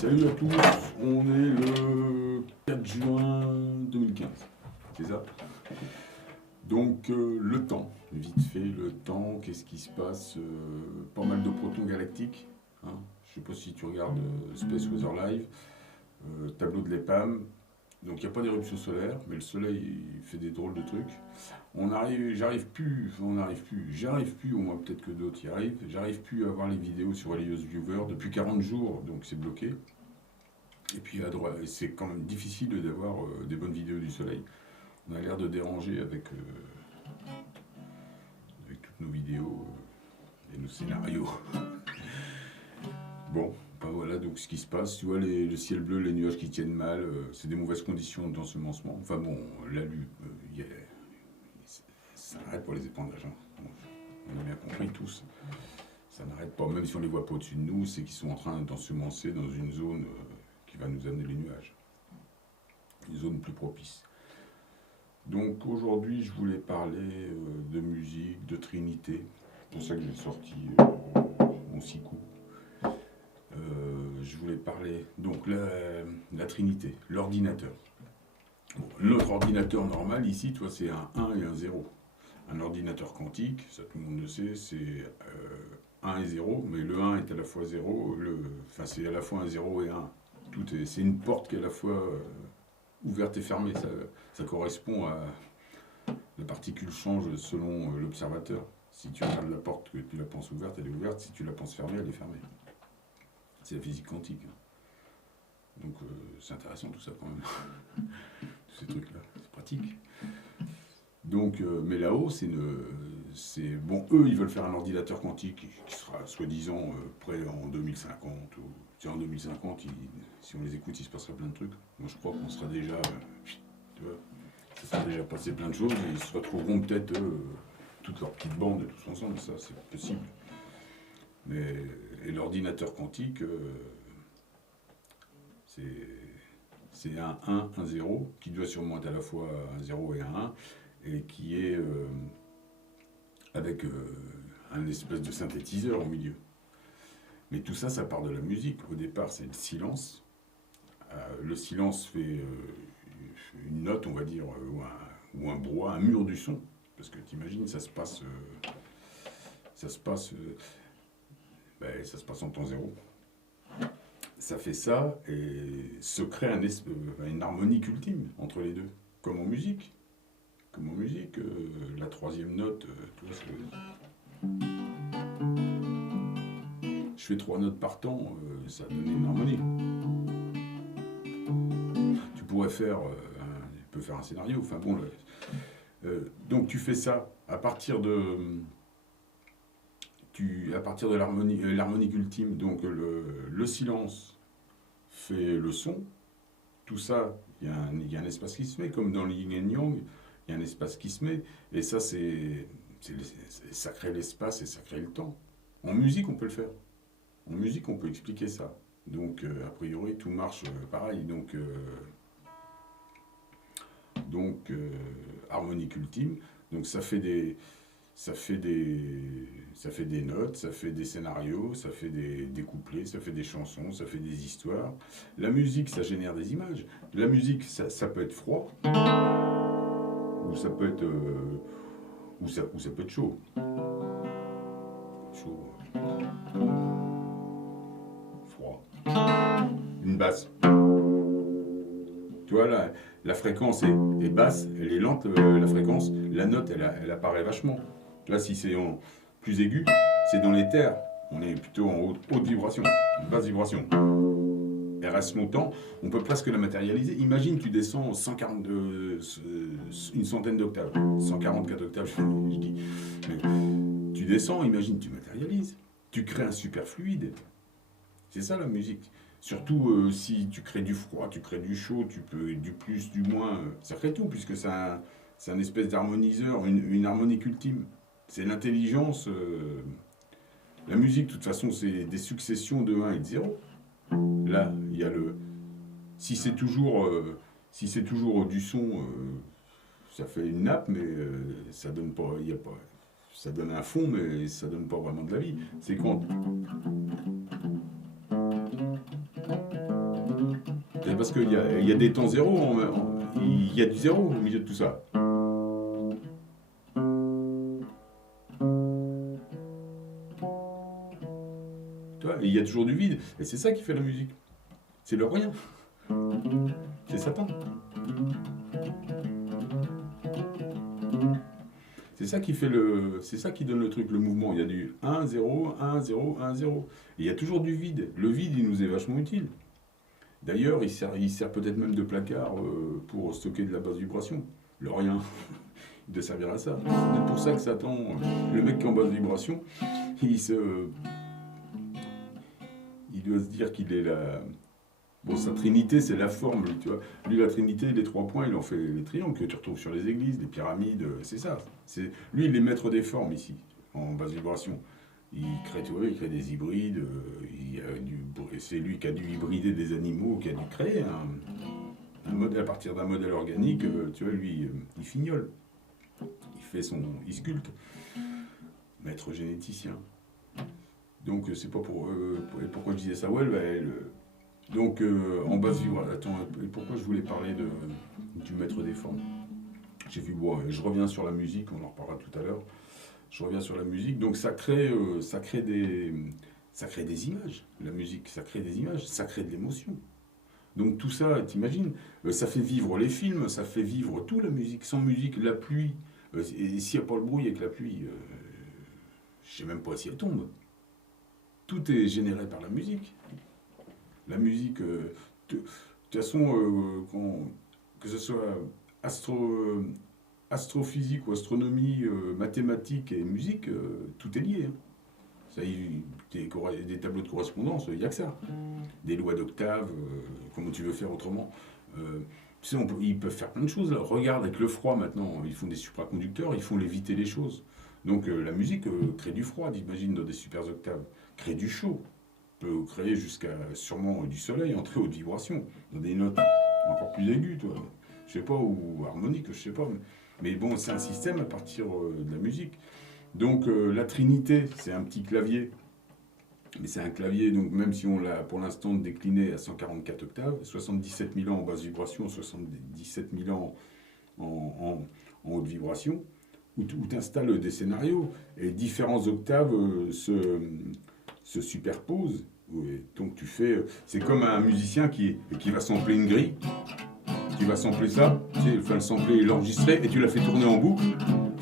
Salut à tous, on est le 4 juin 2015, c'est ça? Donc le temps, vite fait, le temps, qu'est-ce qui se passe? Pas mal de protons galactiques, hein. Je sais pas si tu regardes Space Weather Live, tableau de l'EPAM, donc il n'y a pas d'éruption solaire, mais le soleil il fait des drôles de trucs. J'arrive plus, au moins peut-être que d'autres y arrivent, j'arrive plus à voir les vidéos sur Helios Viewer depuis 40 jours, donc c'est bloqué. Et puis à droite, c'est quand même difficile d'avoir des bonnes vidéos du soleil. On a l'air de déranger avec toutes nos vidéos et nos scénarios. Bon, ben voilà donc ce qui se passe. Tu vois le ciel bleu, les nuages qui tiennent mal, c'est des mauvaises conditions d'ensemencement. Enfin bon, ça n'arrête pas les épandages. Hein. On a bien compris tous. Ça n'arrête pas, même si on les voit pas au-dessus de nous, c'est qu'ils sont en train d'ensemencer dans une zone qui va nous amener les nuages. Une zone plus propice. Donc aujourd'hui, je voulais parler de musique, de Trinité. C'est pour ça que j'ai sorti mon 6 coups. Je voulais parler donc la Trinité, l'ordinateur. Bon, notre ordinateur normal ici, toi, c'est un 1 et un 0. Un ordinateur quantique, ça tout le monde le sait, c'est 1 et 0, mais le 1 est à la fois 0, enfin c'est à la fois un 0 et un 1. C'est une porte qui est à la fois ouverte et fermée. Ça correspond à... La particule change selon l'observateur. Si tu regardes la porte, que tu la penses ouverte, elle est ouverte. Si tu la penses fermée, elle est fermée. C'est la physique quantique. Donc c'est intéressant tout ça quand même. Tous ces trucs-là, c'est pratique. Donc, mais là-haut, bon, eux, ils veulent faire un ordinateur quantique qui sera soi-disant prêt en 2050. En 2050, si on les écoute, il se passera plein de trucs. Moi, je crois qu'on sera déjà... tu vois, ça sera déjà passé plein de choses et ils se retrouveront peut-être toutes leurs petites bandes et tous ensemble. Ça, c'est possible. Et l'ordinateur quantique, c'est un 1, un 0, qui doit sûrement être à la fois un 0 et un 1, et qui est avec un espèce de synthétiseur au milieu. Mais tout ça, ça part de la musique. Au départ, c'est le silence. Le silence fait une note, on va dire, ou un brouhaha, un mur du son. Parce que t'imagines, ça se passe en temps zéro. Ça fait ça et se crée une harmonique ultime entre les deux, comme en musique. La troisième note, tu vois ce que je veux dire. Je fais 3 notes par temps, ça donne une harmonie. Tu pourrais tu peux faire un scénario, enfin bon, donc tu fais ça à partir de l'harmonique ultime, donc le silence fait le son, tout ça, il y a un espace qui se met, comme dans le yin et yang, il y a un espace qui se met, et ça ça crée l'espace et ça crée le temps. En musique, on peut le faire. En musique, on peut expliquer ça. Donc, a priori, tout marche pareil. Donc harmonique ultime. Donc, ça fait des notes, ça fait des scénarios, ça fait des couplets, ça fait des chansons, ça fait des histoires. La musique, ça génère des images. La musique, ça peut être froid, ou ça peut être chaud. Froid. Une basse. Tu vois, la fréquence est basse, elle est lente, la fréquence. La note, elle apparaît vachement. Là, si c'est en plus aigu, c'est dans les terres. On est plutôt en haute vibration, basse vibration. Elle reste longtemps, on peut presque la matérialiser. Imagine, tu descends une centaine d'octaves, 144 octaves, je dis. Mais tu descends, imagine, tu matérialises. Tu crées un super fluide. C'est ça la musique. Surtout si tu crées du froid, tu crées du chaud, tu peux du plus, du moins, ça crée tout, puisque c'est un espèce d'harmoniseur, une harmonique ultime. C'est l'intelligence. La musique, de toute façon, c'est des successions de 1 et de 0. Là, il y a si c'est toujours du son, ça fait une nappe, mais ça donne pas, ça donne un fond, mais ça donne pas vraiment de la vie. C'est quand parce qu'il y a des temps zéro, il y a du zéro au milieu de tout ça. Tu vois, il y a toujours du vide. Et c'est ça qui fait la musique. C'est le rien. C'est Satan. C'est ça qui fait c'est ça qui donne le truc, le mouvement. Il y a du 1, 0, 1, 0, 1, 0. Et il y a toujours du vide. Le vide, il nous est vachement utile. D'ailleurs, il sert peut-être même de placard pour stocker de la basse vibration. Le rien, il doit servir à ça. C'est pour ça que Satan, le mec qui est en basse vibration, il doit se dire qu'il est la... Bon, sa trinité, c'est la forme, lui, tu vois. Lui, la trinité, les 3 points, il en fait les triangles que tu retrouves sur les églises, les pyramides, c'est ça. Lui, il est maître des formes, ici, en basse vibration. Il crée, tu vois, il crée des hybrides, c'est lui qui a dû hybrider des animaux, qui a dû créer un modèle à partir d'un modèle organique, tu vois, lui, il fignole. Il sculpte. Maître généticien. Donc, c'est pas pourquoi je disais ça, ouais, donc, en basse vibration, attends, pourquoi je voulais parler du maître des formes? J'ai vu, bon, je reviens sur la musique, on en reparlera tout à l'heure. Je reviens sur la musique, donc ça crée des images, la musique, ça crée des images, ça crée de l'émotion. Donc tout ça, t'imagines, ça fait vivre les films, ça fait vivre tout, la musique. Sans musique, la pluie, et s'il n'y a pas le bruit avec la pluie, je sais même pas si elle tombe. Tout est généré par la musique. La musique, de toute façon, que ce soit astrophysique ou astronomie, mathématiques et musique, tout est lié. Hein. Ça, des tableaux de correspondance, il n'y a que ça. Des lois d'octave, comment tu veux faire autrement. Tu sais, ils peuvent faire plein de choses. Là. Regarde, avec le froid maintenant, ils font des supraconducteurs, ils font léviter les choses. Donc la musique crée du froid, j'imagine, dans des super octaves. Crée du chaud. Peut créer jusqu'à sûrement du soleil en très haute vibration, dans des notes encore plus aiguës, toi. Je sais pas, ou harmoniques, je sais pas. Mais bon, c'est un système à partir de la musique. Donc la Trinité, c'est un petit clavier. Mais c'est un clavier, donc même si on l'a pour l'instant décliné à 144 octaves, 77 000 ans en basse vibration, 77 000 ans en haute vibration, où tu installes des scénarios, et différents octaves se superposent. Donc tu fais... C'est comme un musicien qui va sampler une grille. Tu vas sampler ça, tu sais, enfin, le sampler et l'enregistrer, et tu la fais tourner en boucle,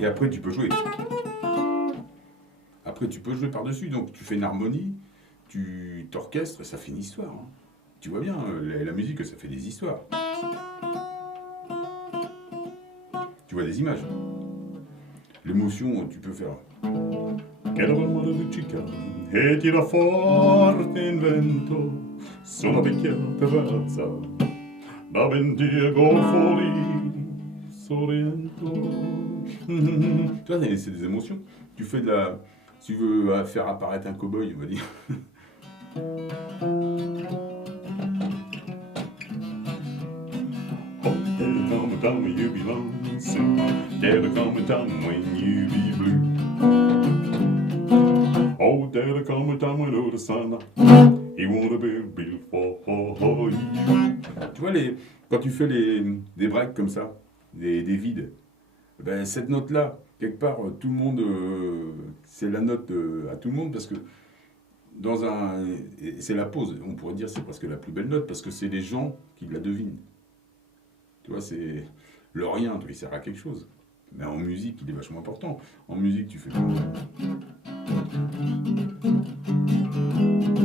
et après tu peux jouer. Après tu peux jouer par-dessus, donc tu fais une harmonie, tu t'orchestres, et ça fait une histoire. Hein. Tu vois bien, la musique, ça fait des histoires. Tu vois des images. L'émotion, tu peux faire... E tira forte in vento sulla vecchia terrazza da Bendiego fuori Sorrento. Tu vois, c'est des émotions. Tu fais si tu veux faire apparaître un cow-boy, on va dire. Oh, there'll come a time when you be lonesome. There'll come a time when you be blue. Oh, there'll come a time when the sun he wanna be built for you. Tu vois, quand tu fais des breaks comme ça, des vides, ben, cette note-là, quelque part, tout le monde, c'est la note à tout le monde, parce que c'est la pause, on pourrait dire c'est presque la plus belle note, parce que c'est les gens qui la devinent. Tu vois, c'est le rien, il sert à quelque chose. Mais en musique, il est vachement important. En musique, tu fais...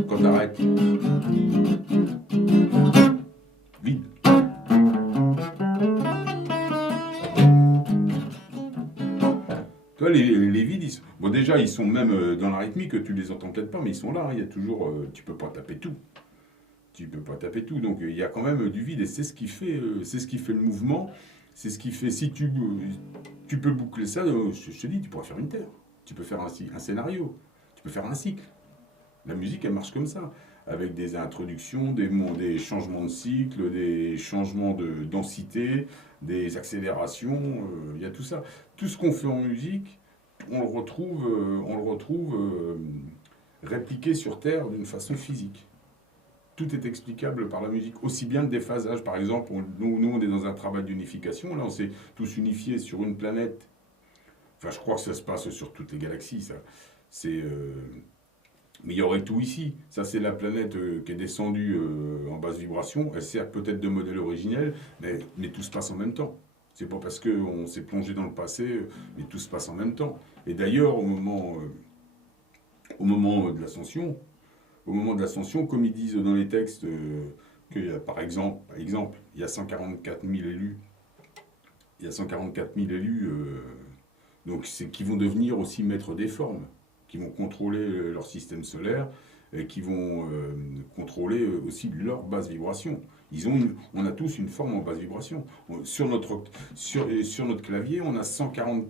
Quand t'arrêtes, vide. Toi, les vides, bon, déjà, ils sont même dans la rythmique, tu les entends peut-être pas, mais ils sont là. Hein, il y a toujours, tu peux pas taper tout. Tu peux pas taper tout, donc il y a quand même du vide, et c'est ce qui fait le mouvement. C'est ce qui fait, si tu peux boucler ça, je te dis, tu pourras faire une terre. Tu peux faire un scénario. Tu peux faire un cycle. La musique, elle marche comme ça, avec des introductions, des changements de cycle, des changements de densité, des accélérations, il y a tout ça. Tout ce qu'on fait en musique, on le retrouve répliqué sur Terre d'une façon physique. tout est explicable par la musique, aussi bien le déphasage. Par exemple, nous, on est dans un travail d'unification, là, on s'est tous unifiés sur une planète. Enfin, je crois que ça se passe sur toutes les galaxies, ça. C'est... mais il y aurait tout ici. Ça, c'est la planète qui est descendue en basse vibration. Elle sert peut-être de modèle originel, mais tout se passe en même temps. C'est pas parce qu'on s'est plongé dans le passé, mais tout se passe en même temps. Et d'ailleurs, au moment de l'ascension, comme ils disent dans les textes, que par exemple, il y a 144 000 élus. Il y a 144 000 élus, donc c'est qui vont devenir aussi maîtres des formes, qui vont contrôler leur système solaire et qui vont contrôler aussi leur basse vibration. On a tous une forme en basse vibration. Sur notre clavier, on a 140,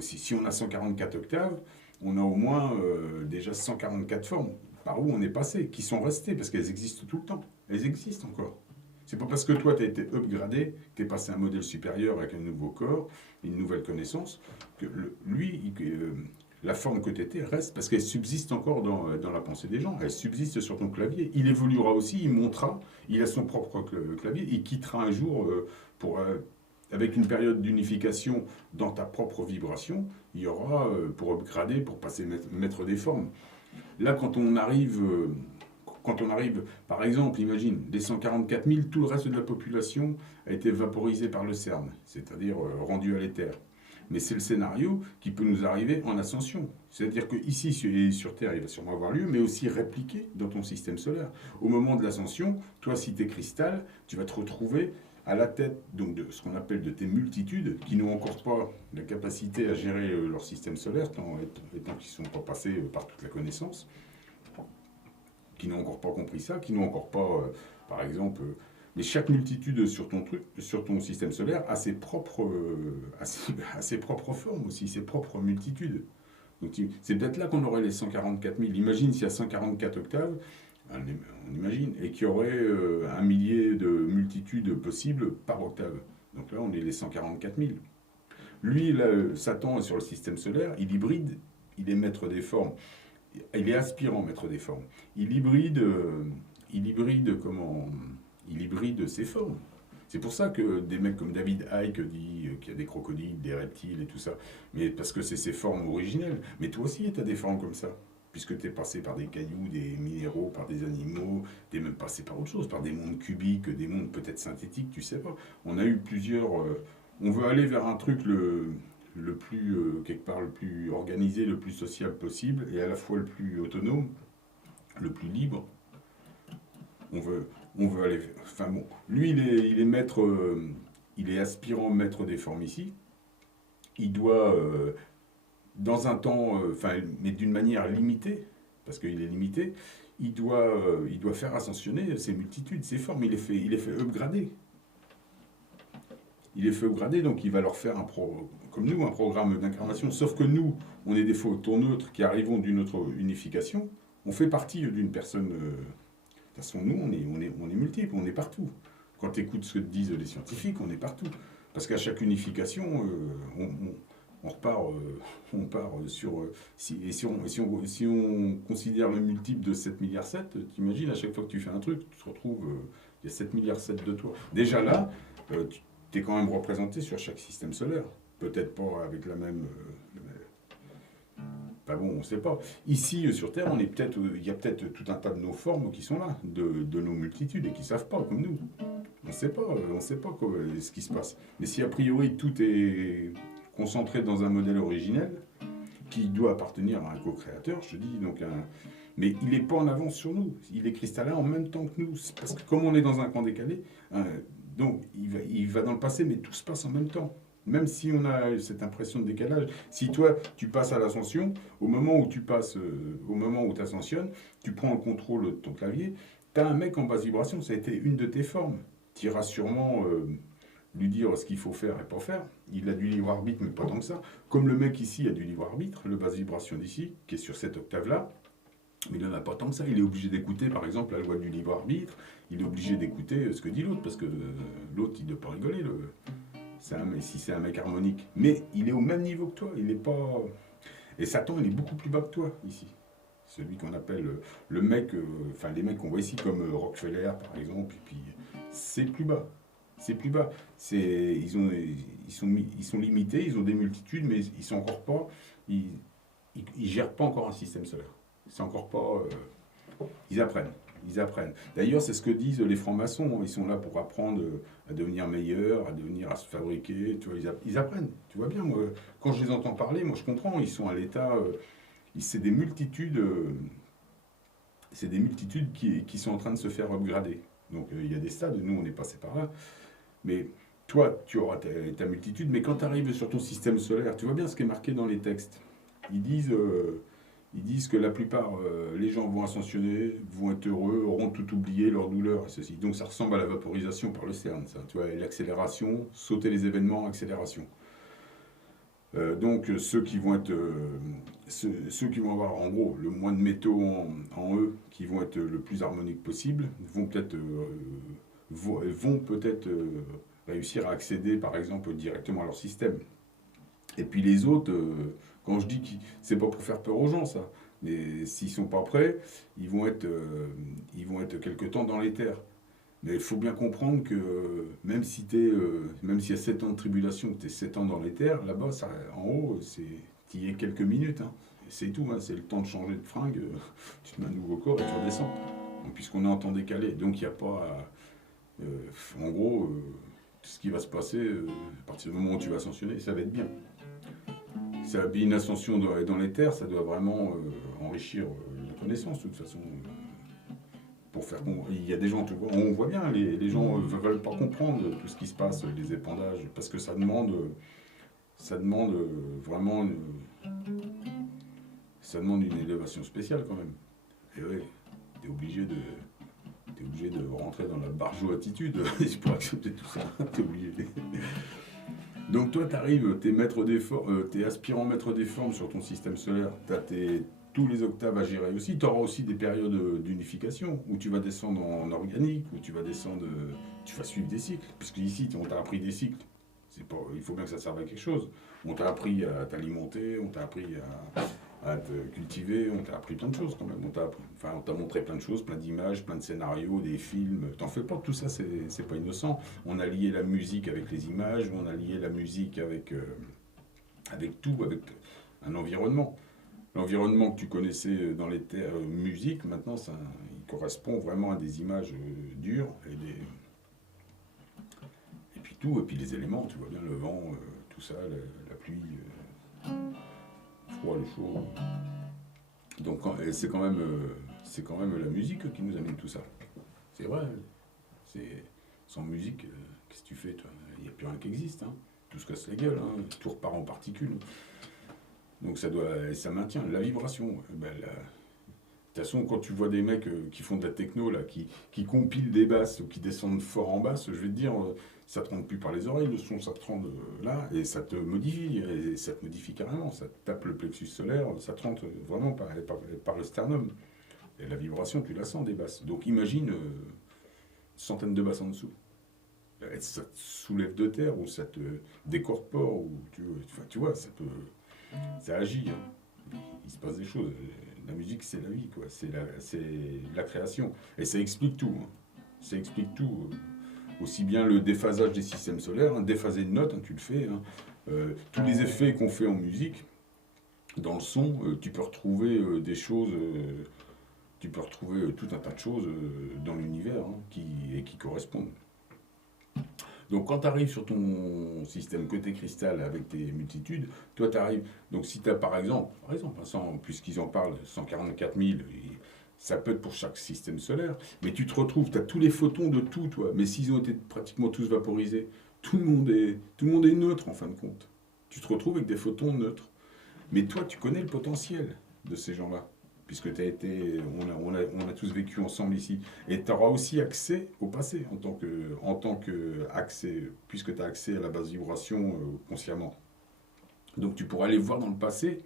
si on a 144 octaves, on a au moins déjà 144 formes par où on est passé, qui sont restées, parce qu'elles existent tout le temps. Elles existent encore. C'est pas parce que toi, tu as été upgradé, que tu es passé à un modèle supérieur avec un nouveau corps, une nouvelle connaissance, que la forme que tu étais reste, parce qu'elle subsiste encore dans la pensée des gens. Elle subsiste sur ton clavier. Il évoluera aussi, il montera, il a son propre clavier, il quittera un jour avec une période d'unification dans ta propre vibration, il y aura pour upgrader, pour passer mettre des formes. Là, quand on arrive, par exemple, imagine, des 144 000, tout le reste de la population a été vaporisé par le CERN, c'est-à-dire rendu à l'éther. Mais c'est le scénario qui peut nous arriver en ascension. C'est-à-dire qu'ici, sur Terre, il va sûrement avoir lieu, mais aussi répliqué dans ton système solaire. Au moment de l'ascension, toi, si tu es cristal, tu vas te retrouver à la tête donc, de ce qu'on appelle de tes multitudes, qui n'ont encore pas la capacité à gérer leur système solaire, étant qu'ils ne sont pas passés par toute la connaissance, qui n'ont encore pas compris ça, qui n'ont encore pas, par exemple, mais chaque multitude sur ton système solaire a ses propres, a ses propres formes aussi, ses propres multitudes. Donc c'est peut-être là qu'on aurait les 144 000. Imagine s'il y a 144 octaves, on imagine, et qu'il y aurait un millier de multitudes possibles par octave. Donc là, on est les 144 000. Lui, là, Satan est sur le système solaire, il hybride, il est maître des formes. Il est aspirant maître des formes. Il hybride ses formes. C'est pour ça que des mecs comme David Icke dit qu'il y a des crocodiles, des reptiles et tout ça. Mais parce que c'est ses formes originelles. Mais toi aussi, tu as des formes comme ça. Puisque tu es passé par des cailloux, des minéraux, par des animaux, tu es même passé par autre chose, par des mondes cubiques, des mondes peut-être synthétiques, tu sais pas. On a eu plusieurs... on veut aller vers un truc le plus, quelque part, le plus organisé, le plus social possible, et à la fois le plus autonome, le plus libre. On veut aller... Enfin bon, lui, il est maître... il est aspirant maître des formes ici. Il doit, dans un temps... mais d'une manière limitée, parce qu'il est limité, il doit faire ascensionner ses multitudes, ses formes. Il les fait upgrader. Il est fait upgrader, donc il va leur faire comme nous, un programme d'incarnation. Sauf que nous, on est des photons neutres qui arrivons d'une autre unification. On fait partie d'une personne... de toute façon, nous, on est multiples, on est partout. Quand tu écoutes ce que disent les scientifiques, on est partout. Parce qu'à chaque unification, on part sur... si on considère le multiple de 7 milliards 7, t'imagines, à chaque fois que tu fais un truc, tu te retrouves... il y a 7 milliards 7 de toi. Déjà là, tu es quand même représenté sur chaque système solaire. Peut-être pas avec la même... Enfin bon, on ne sait pas. Ici, sur Terre, il y a peut-être tout un tas de nos formes qui sont là, de nos multitudes, et qui ne savent pas, comme nous. On ne sait pas ce qui se passe. Mais si a priori tout est concentré dans un modèle originel, qui doit appartenir à un co-créateur, je te dis, mais il n'est pas en avance sur nous. Il est cristallin en même temps que nous. Parce que comme on est dans un camp décalé, donc il va dans le passé, mais tout se passe en même temps. Même si on a cette impression de décalage, si toi, tu passes à l'ascension, au moment où tu ascensionnes, tu prends le contrôle de ton clavier, tu as un mec en basse vibration, ça a été une de tes formes. Tu iras sûrement lui dire ce qu'il faut faire et pas faire. Il a du libre arbitre, mais pas tant que ça. Comme le mec ici a du libre arbitre, le basse vibration d'ici, qui est sur cette octave-là, mais il n'en a pas tant que ça. Il est obligé d'écouter, par exemple, la loi du libre arbitre. Il est obligé d'écouter ce que dit l'autre, parce que l'autre, il ne doit pas rigoler. Si c'est un mec harmonique. Mais il est au même niveau que toi. Il n'est pas... Et Satan, il est beaucoup plus bas que toi, ici. celui qu'on appelle le mec, enfin les mecs qu'on voit ici comme Rockefeller par exemple, et puis c'est plus bas. C'est plus bas. Ils sont limités, ils ont des multitudes, mais ils sont encore pas, ils gèrent pas encore un système solaire. C'est encore pas, ils apprennent. Ils apprennent. D'ailleurs, c'est ce que disent les francs-maçons. Ils sont là pour apprendre à devenir meilleurs, à devenir, à se fabriquer. Tu vois, ils apprennent. Tu vois bien, moi, quand je les entends parler, moi je comprends. Ils sont à l'état, c'est des multitudes qui sont en train de se faire upgrader. Donc il y a des stades, nous on est passé par là. Mais toi, tu auras ta multitude, mais quand tu arrives sur ton système solaire, tu vois bien ce qui est marqué dans les textes. Ils disent, euh, ils disent que la plupart, les gens vont ascensionner, vont être heureux, auront tout oublié, leur douleur et ceci. Donc ça ressemble à la vaporisation par le CERN, ça. Tu vois, l'accélération, sauter les événements, accélération. Donc ceux qui vont avoir en gros le moins de métaux en eux, qui vont être le plus harmonique possible, vont peut-être réussir à accéder par exemple directement à leur système. Et puis les autres, quand je dis que c'est pas pour faire peur aux gens ça, mais s'ils sont pas prêts, ils vont être quelque temps dans les terres. Mais il faut bien comprendre que même s'il y a 7 ans de tribulation, que tu es 7 ans dans les terres, là-bas, en haut, tu y es quelques minutes. Hein. C'est tout, hein. C'est le temps de changer de fringue, tu te mets un nouveau corps et tu redescends. Donc, puisqu'on est en temps décalé. Donc il n'y a pas. En gros, tout ce qui va se passer, à partir du moment où tu vas ascensionner, ça va être bien. Une ascension dans les terres, ça doit vraiment enrichir la connaissance, de toute façon. Pour faire il y a des gens, on voit bien, les gens ne veulent pas comprendre tout ce qui se passe, les épandages, parce que ça demande vraiment ça demande une élévation spéciale quand même. Et oui, tu es obligé de rentrer dans la barjo attitude pour accepter tout ça. T'es obligé. Donc toi, tu arrives, tu es aspirant maître des formes sur ton système solaire, tu as tous les octaves à gérer aussi. Tu auras aussi des périodes d'unification où tu vas descendre en organique, où tu vas descendre, tu vas suivre des cycles. Puisque ici, on t'a appris des cycles. Il faut bien que ça serve à quelque chose. On t'a appris à t'alimenter, on t'a appris à te cultiver, on t'a appris plein de choses quand même. On t'a montré plein de choses, plein d'images, plein de scénarios, des films. T'en fais pas, tout ça, c'est pas innocent. On a lié la musique avec les images, on a lié la musique avec tout, avec un environnement. L'environnement que tu connaissais dans les terres musique, maintenant, il correspond vraiment à des images dures et puis tout, et puis les éléments, tu vois bien, le vent, tout ça, la pluie, le froid, le chaud. Donc c'est quand même la musique qui nous amène tout ça. C'est vrai. Sans musique, qu'est-ce que tu fais, toi? Il n'y a plus rien qui existe. Hein. Tout se casse la gueule, hein. Tout repart en particules. Donc ça maintient la vibration. De toute façon, quand tu vois des mecs qui font de la techno, là, qui compilent des basses ou qui descendent fort en basse, je vais te dire, ça te rentre plus par les oreilles, le son, ça te rentre là, et ça te modifie, et ça te modifie carrément, ça te tape le plexus solaire, ça te rentre vraiment par le sternum. Et la vibration, tu la sens des basses. Donc imagine centaines de basses en dessous. Ça te soulève de terre, ou ça te décorpore, ou tu vois, ça agit. Hein. Il se passe des choses. La musique, c'est la vie, quoi. C'est la création. Et ça explique tout. Hein. Ça explique tout. Aussi bien le déphasage des systèmes solaires, hein, déphaser une note, hein, tu le fais. Hein. Tous les effets qu'on fait en musique, dans le son, tu peux retrouver des choses, tu peux retrouver tout un tas de choses dans l'univers hein, qui correspondent. Donc quand tu arrives sur ton système côté cristal avec tes multitudes, toi tu arrives, donc si tu as par exemple puisqu'ils en parlent, 144 000, ça peut être pour chaque système solaire, mais tu te retrouves, tu as tous les photons de tout, toi, mais s'ils ont été pratiquement tous vaporisés, tout le monde est neutre en fin de compte. Tu te retrouves avec des photons neutres. Mais toi, tu connais le potentiel de ces gens-là, puisque on a tous vécu ensemble ici. Et tu auras aussi accès au passé, en tant que accès, puisque tu as accès à la basse vibration consciemment. Donc tu pourras aller voir dans le passé,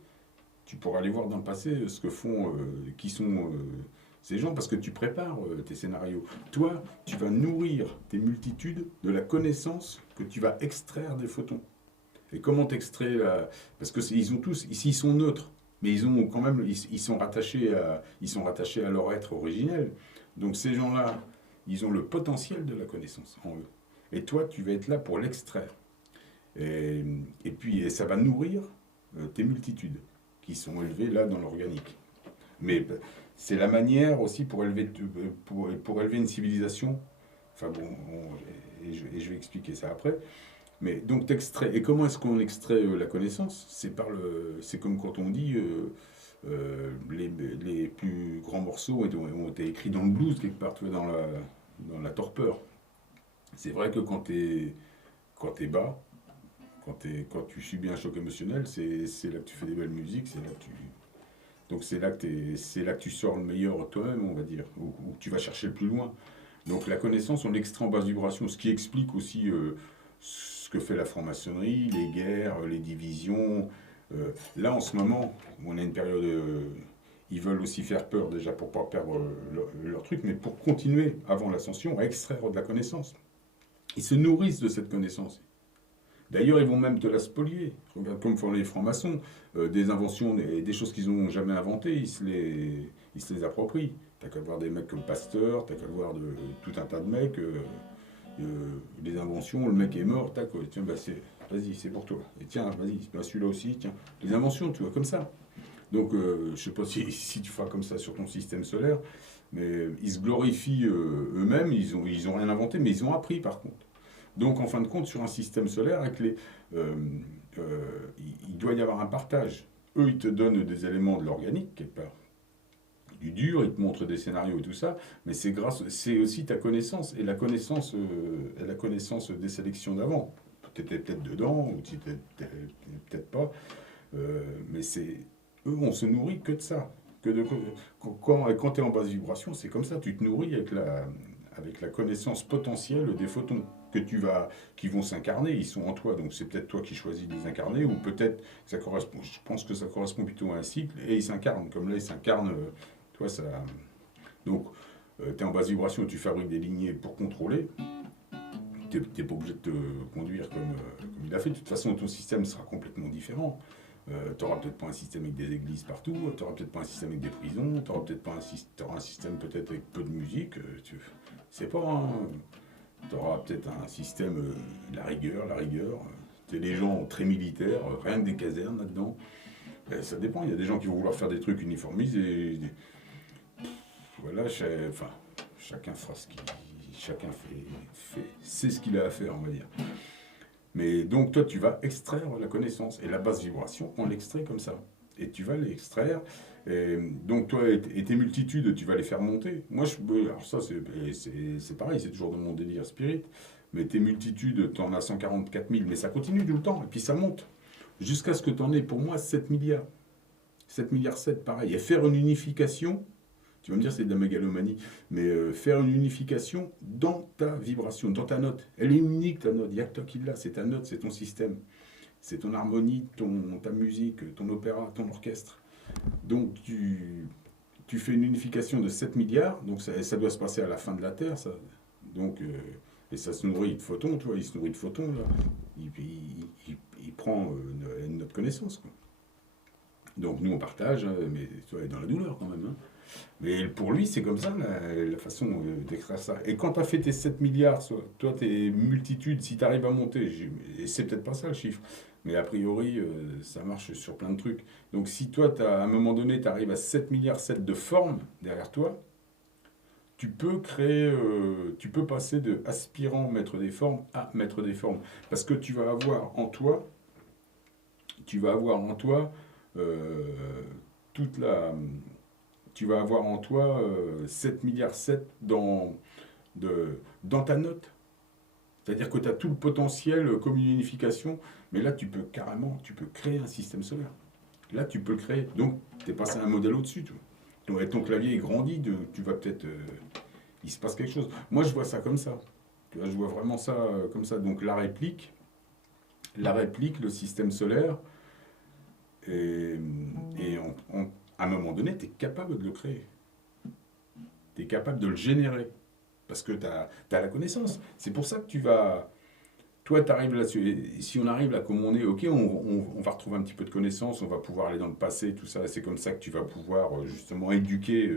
ce que font, qui sont ces gens, parce que tu prépares tes scénarios. Toi, tu vas nourrir tes multitudes de la connaissance que tu vas extraire des photons. Et comment t'extrais parce que ils ont tous, ici ils sont neutres, Mais ils ont quand même, ils sont rattachés à leur être originel. Donc ces gens-là, ils ont le potentiel de la connaissance en eux. Et toi, tu vas être là pour l'extraire. Et, et puis, ça va nourrir tes multitudes qui sont élevées là dans l'organique. Mais c'est la manière aussi pour élever une civilisation. Enfin bon, et je vais expliquer ça après. Mais donc t'extrais. Et comment est-ce qu'on extrait la connaissance? C'est comme quand on dit les plus grands morceaux ont été écrits dans le blues quelque part, tu vois, dans la torpeur. C'est vrai que quand t'es bas, quand tu subis un choc émotionnel, c'est là que tu fais des belles musiques, c'est là que tu donc c'est là que tu sors le meilleur de toi-même, on va dire, ou que tu vas chercher le plus loin. Donc la connaissance, on l'extrait en basse vibration, ce qui explique aussi ce que fait la franc-maçonnerie, les guerres, les divisions. Là, en ce moment, on a une période... ils veulent aussi faire peur déjà pour ne pas perdre leur truc, mais pour continuer, avant l'ascension, à extraire de la connaissance. Ils se nourrissent de cette connaissance. D'ailleurs, ils vont même te la spolier. Regarde comme font les francs-maçons. Des inventions, des choses qu'ils n'ont jamais inventées, ils se les approprient. T'as qu'à voir des mecs comme Pasteur, t'as qu'à voir tout un tas de mecs. Des inventions, le mec est mort, tac, tiens, bah vas-y, c'est pour toi. Et tiens, vas-y, bah celui-là aussi, tiens. Les inventions, tu vois, comme ça. Donc, je sais pas si tu feras comme ça sur ton système solaire, mais ils se glorifient eux-mêmes, ils ont rien inventé, mais ils ont appris par contre. Donc, en fin de compte, sur un système solaire, euh, il doit y avoir un partage. Eux, ils te donnent des éléments de l'organique, quelque part. Du dur, ils te montrent des scénarios et tout ça, mais c'est aussi ta connaissance, et la connaissance des sélections d'avant. Tu étais peut-être dedans, ou tu n'étais peut-être pas, mais eux, on se nourrit que de ça. Quand tu es en basse vibration, c'est comme ça, tu te nourris avec la connaissance potentielle des photons qui vont s'incarner, ils sont en toi, donc c'est peut-être toi qui choisis de les incarner, ou peut-être ça correspond, je pense que ça correspond plutôt à un cycle, et ils s'incarnent, comme là ils s'incarnent, toi ça... Donc, tu es en basse vibration, tu fabriques des lignées pour contrôler, tu n'es pas obligé de te conduire comme il a fait, de toute façon ton système sera complètement différent. Tu n'auras peut-être pas un système avec des églises partout, tu n'auras peut-être pas un système avec des prisons, tu n'auras peut-être pas un système peut-être avec peu de musique, c'est pas... Hein. Tu auras peut-être un système, la rigueur. C'est des gens très militaires, rien que des casernes là-dedans. Ça dépend, il y a des gens qui vont vouloir faire des trucs uniformisés. Voilà, enfin, chacun fera ce qu'il... Chacun c'est ce qu'il a à faire, on va dire. Mais donc toi, tu vas extraire la connaissance. Et la basse vibration, on l'extrait comme ça. Et tu vas l'extraire. Et donc toi et tes multitudes, tu vas les faire monter. Moi, alors ça, c'est pareil, c'est toujours dans mon délire spirit. Mais tes multitudes, tu en as 144 000, mais ça continue tout le temps. Et puis ça monte. Jusqu'à ce que tu en aies, pour moi, 7 milliards. 7 milliards 7, pareil. Et faire une unification, tu vas me dire c'est de la mégalomanie, mais faire une unification dans ta vibration, dans ta note. Elle est unique, ta note. Il n'y a que toi qui l'as. C'est ta note, c'est ton système. C'est ton harmonie, ta musique, ton opéra, ton orchestre. Donc tu fais une unification de 7 milliards, donc ça doit se passer à la fin de la Terre, ça. Donc, et ça se nourrit de photons, tu vois, il se nourrit de photons, là. Il prend notre connaissance, quoi. Donc nous on partage, hein, mais tu vois, dans la douleur quand même. Hein. Mais pour lui, c'est comme ça la façon d'extraire ça. Et quand tu as fait tes 7 milliards, toi, tes multitudes, si tu arrives à monter, et c'est peut-être pas ça le chiffre, mais a priori, ça marche sur plein de trucs. Donc si toi, à un moment donné, tu arrives à 7 milliards 7 de formes derrière toi, tu peux créer, tu peux passer de aspirant maître des formes à maître des formes. Parce que tu vas avoir en toi euh, toute la tu vas avoir en toi 7 milliards 7 dans ta note. C'est-à-dire que tu as tout le potentiel comme une unification, mais là tu peux créer un système solaire. Là tu peux le créer. Donc tu es passé à un modèle au-dessus. Donc ton clavier est grandi, tu vas peut-être... il se passe quelque chose. Moi je vois ça comme ça. Tu vois, je vois vraiment ça comme ça. Donc la réplique, le système solaire, et à un moment donné, tu es capable de le créer. Tu es capable de le générer. Parce que tu as la connaissance. C'est pour ça que tu vas... toi, tu arrives là-dessus. Et si on arrive là comme on est, ok, on va retrouver un petit peu de connaissances, on va pouvoir aller dans le passé, tout ça. C'est comme ça que tu vas pouvoir justement éduquer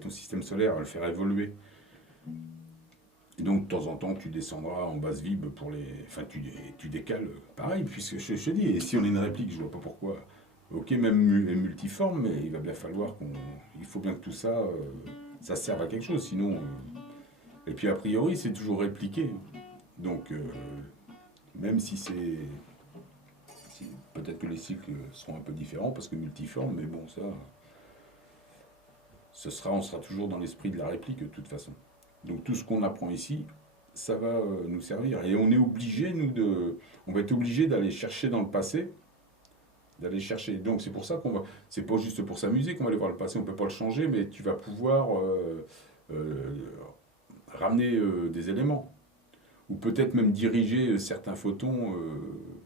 ton système solaire, à le faire évoluer. Et donc, de temps en temps, tu descendras en basse vib pour les. Enfin, tu décales, pareil, puisque je te dis, et si on a une réplique, je vois pas pourquoi. Ok, même multiforme, mais il va bien falloir qu'on. Il faut bien que tout ça, ça serve à quelque chose, sinon. Et puis, a priori, c'est toujours répliqué. Donc, même si c'est. Peut-être que les cycles seront un peu différents, parce que multiforme, mais bon, ça. On sera toujours dans l'esprit de la réplique, de toute façon. Donc tout ce qu'on apprend ici, ça va nous servir. Et on est obligé, on va être obligé d'aller chercher dans le passé, d'aller chercher. Donc c'est pour ça qu'on va, c'est pas juste pour s'amuser qu'on va aller voir le passé, on peut pas le changer, mais tu vas pouvoir euh, ramener des éléments. Ou peut-être même diriger certains photons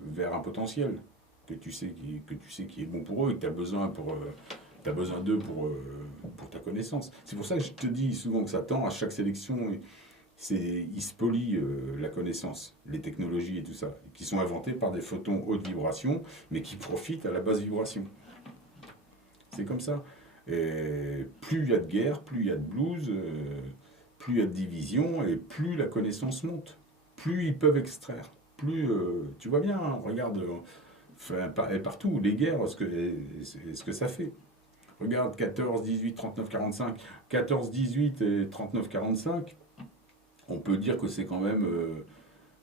vers un potentiel que tu sais qui est bon pour eux et que tu as besoin t'as besoin d'eux pour ta connaissance. C'est pour ça que je te dis souvent que ça tend à chaque sélection, il se polie la connaissance, les technologies et tout ça, qui sont inventées par des photons haute vibration, mais qui profitent à la basse vibration. C'est comme ça. Et plus il y a de guerre, plus il y a de blues, plus il y a de division, et plus la connaissance monte. Plus ils peuvent extraire. Plus, tu vois bien, hein, regarde, partout, les guerres, ce que ça fait. Regarde 14, 18, 39, 45. 14, 18 et 39, 45, on peut dire que c'est quand même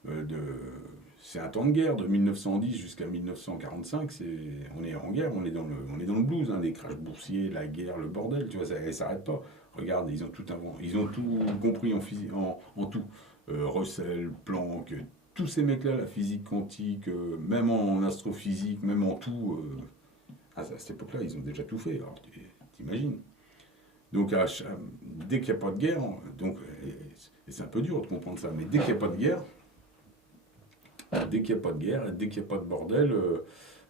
de. C'est un temps de guerre, de 1910 jusqu'à 1945, on est en guerre, on est dans le blues, hein, les crashs boursiers, la guerre, le bordel, tu vois, ça ne s'arrête pas. Regarde, ils ont tout compris en tout. Russell, Planck, tous ces mecs-là, la physique quantique, même en astrophysique, même en tout, à cette époque-là, ils ont déjà tout fait, alors t'imagines. Donc, dès qu'il n'y a pas de guerre, donc, et c'est un peu dur de comprendre ça, mais dès qu'il n'y a pas de guerre, dès qu'il n'y a pas de guerre, et dès qu'il n'y a pas de bordel,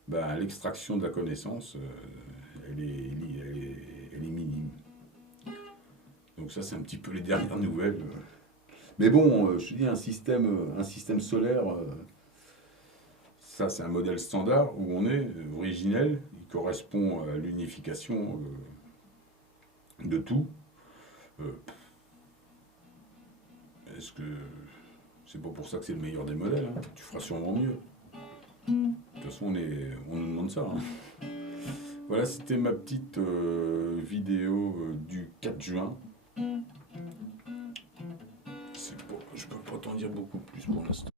ben, l'extraction de la connaissance, elle est minime. Donc ça, c'est un petit peu les dernières nouvelles. Mais bon, je te dis, un système solaire, ça c'est un modèle standard où on est, originel, il correspond à l'unification de tout. Euh, Est-ce que c'est pas pour ça que c'est le meilleur des modèles, hein. Tu feras sûrement mieux. De toute façon, on nous demande ça, hein. Voilà, c'était ma petite vidéo du 4 juin. Je peux pas t'en dire beaucoup plus pour l'instant.